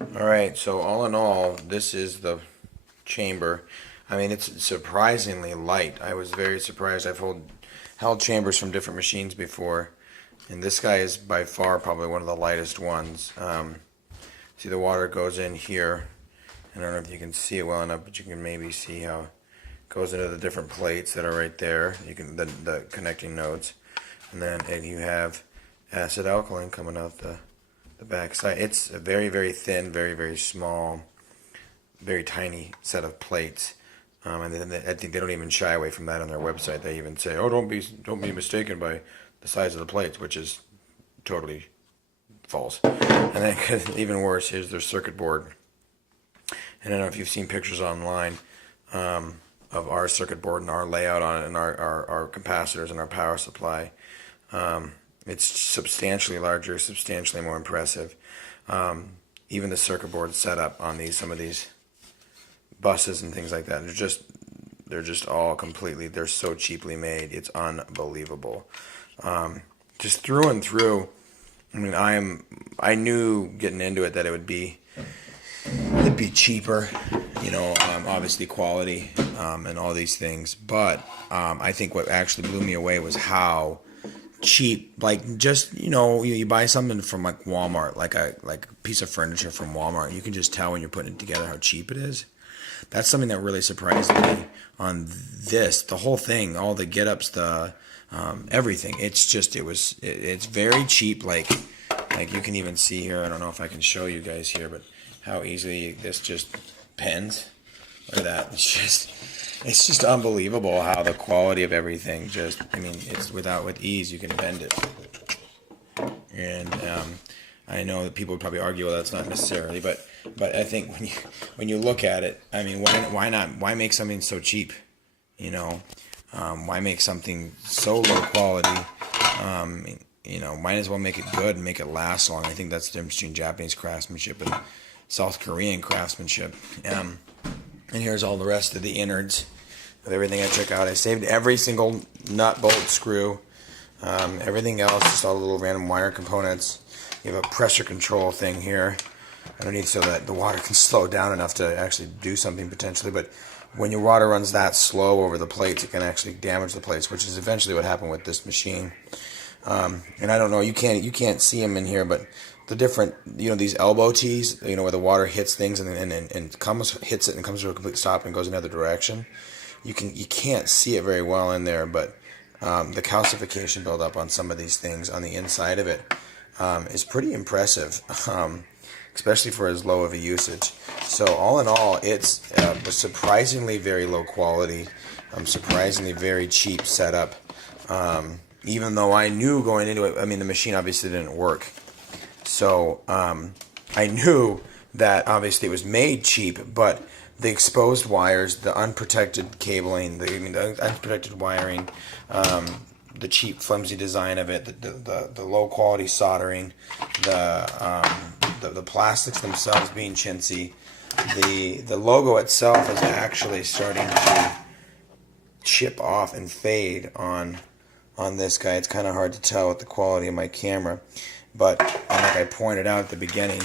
Alright, so all in all, this is the chamber. I mean, it's surprisingly light. I was very surprised. I've held chambers from different machines before, and this guy is by far probably one of the lightest ones. See, the water goes in here. I don't know if you can see it well enough, but you can maybe see how it goes into the different plates that are right there. You can the connecting nodes, and you have acid alkaline coming out the back side. It's a very, very thin, very, very small, very tiny set of plates. And then I think they don't even shy away from that on their website. They even say, "Oh, don't be mistaken by the size of the plates," which is totally false. And then even worse, here's their circuit board. And I don't know if you've seen pictures online of our circuit board and our layout on it, and our capacitors and our power supply. It's substantially larger, substantially more impressive. Even the circuit board setup on some of these buses and things like that, they're just all completely, they're so cheaply made. It's unbelievable. Just through and through. I mean, I knew getting into it that it'd be cheaper, obviously quality, and all these things. But I think what actually blew me away was how cheap, like, just, you buy something from like Walmart, like a piece of furniture from Walmart. You can just tell when you're putting it together how cheap it is. That's something that really surprised me on this. The whole thing, all the get-ups, the everything. It's very cheap. Like you can even see here. I don't know if I can show you guys here, but how easily this just pens. Look at that. It's just unbelievable how the quality of everything it's with ease you can bend it. And I know that people would probably argue, well, that's not necessarily, but I think when you look at it, I mean, why make something so cheap? Why make something so low quality? Might as well make it good and make it last long. I think that's the difference between Japanese craftsmanship and South Korean craftsmanship. And here's all the rest of the innards with everything I took out. I saved every single nut, bolt, screw, everything else, just all the little random wire components. You have a pressure control thing here underneath so that the water can slow down enough to actually do something potentially. But when your water runs that slow over the plates, it can actually damage the plates, which is eventually what happened with this machine. And I don't know, you can't see them in here, but the different, these elbow tees, where the water hits things and hits it and comes to a complete stop and goes another direction. You can't see it very well in there, but the calcification buildup on some of these things on the inside of it is pretty impressive, especially for as low of a usage. So all in all, it's was surprisingly very low quality, surprisingly very cheap setup. Even though I knew going into it, I mean, the machine obviously didn't work. So I knew that obviously it was made cheap, but the exposed wires, the unprotected cabling, the unprotected wiring, the cheap, flimsy design of it, the low quality soldering, the plastics themselves being chintzy, the logo itself is actually starting to chip off and fade on this guy. It's kind of hard to tell with the quality of my camera, but like I pointed out at the beginning,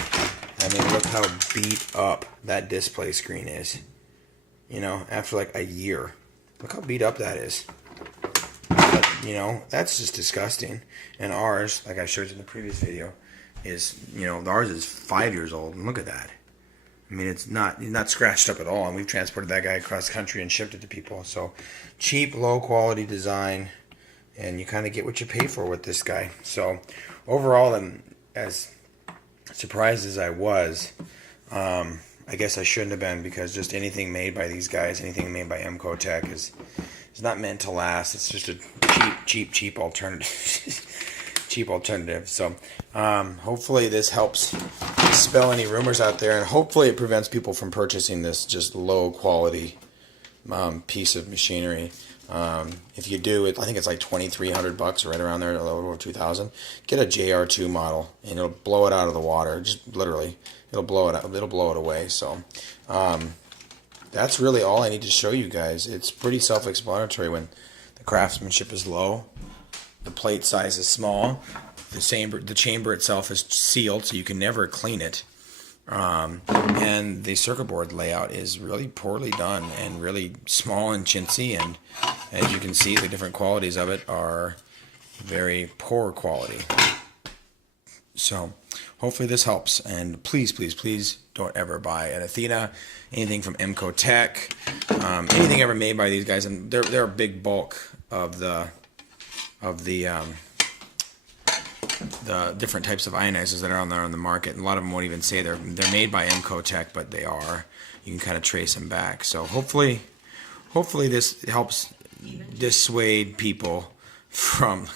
I mean, look how beat up that display screen is. After like a year, look how beat up that is. But, that's just disgusting. And ours, like I showed you in the previous video, is, ours is 5 years old, and look at that. I mean, he's not scratched up at all, and we've transported that guy across country and shipped it to people. So, cheap, low quality design, and you kind of get what you pay for with this guy. So, overall, and as surprised as I was, I guess I shouldn't have been, because just anything made by these guys, anything made by Emcotech is not meant to last. It's just a cheap alternative. Cheap alternative. So hopefully this helps dispel any rumors out there, and hopefully it prevents people from purchasing this just low quality piece of machinery. If you do it, I think it's like $2,300, right around there, a little over 2,000. Get a JR2 model, and it'll blow it out of the water. Just literally, it'll blow it away. So that's really all I need to show you guys. It's pretty self-explanatory. When the craftsmanship is low, the plate size is small, the chamber itself is sealed, so you can never clean it. And the circuit board layout is really poorly done and really small and chintzy, and as you can see, the different qualities of it are very poor quality. So hopefully this helps, and please, please, please don't ever buy an Athena, anything from MCO Tech, anything ever made by these guys, and they're a big bulk of the different types of ionizers that are on there on the market. And a lot of them won't even say they're made by MCO Tech, but they are. You can kind of trace them back. So hopefully this helps dissuade people from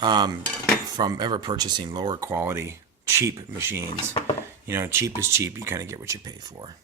ever purchasing lower quality, cheap machines. You know, cheap is cheap. You kind of get what you pay for.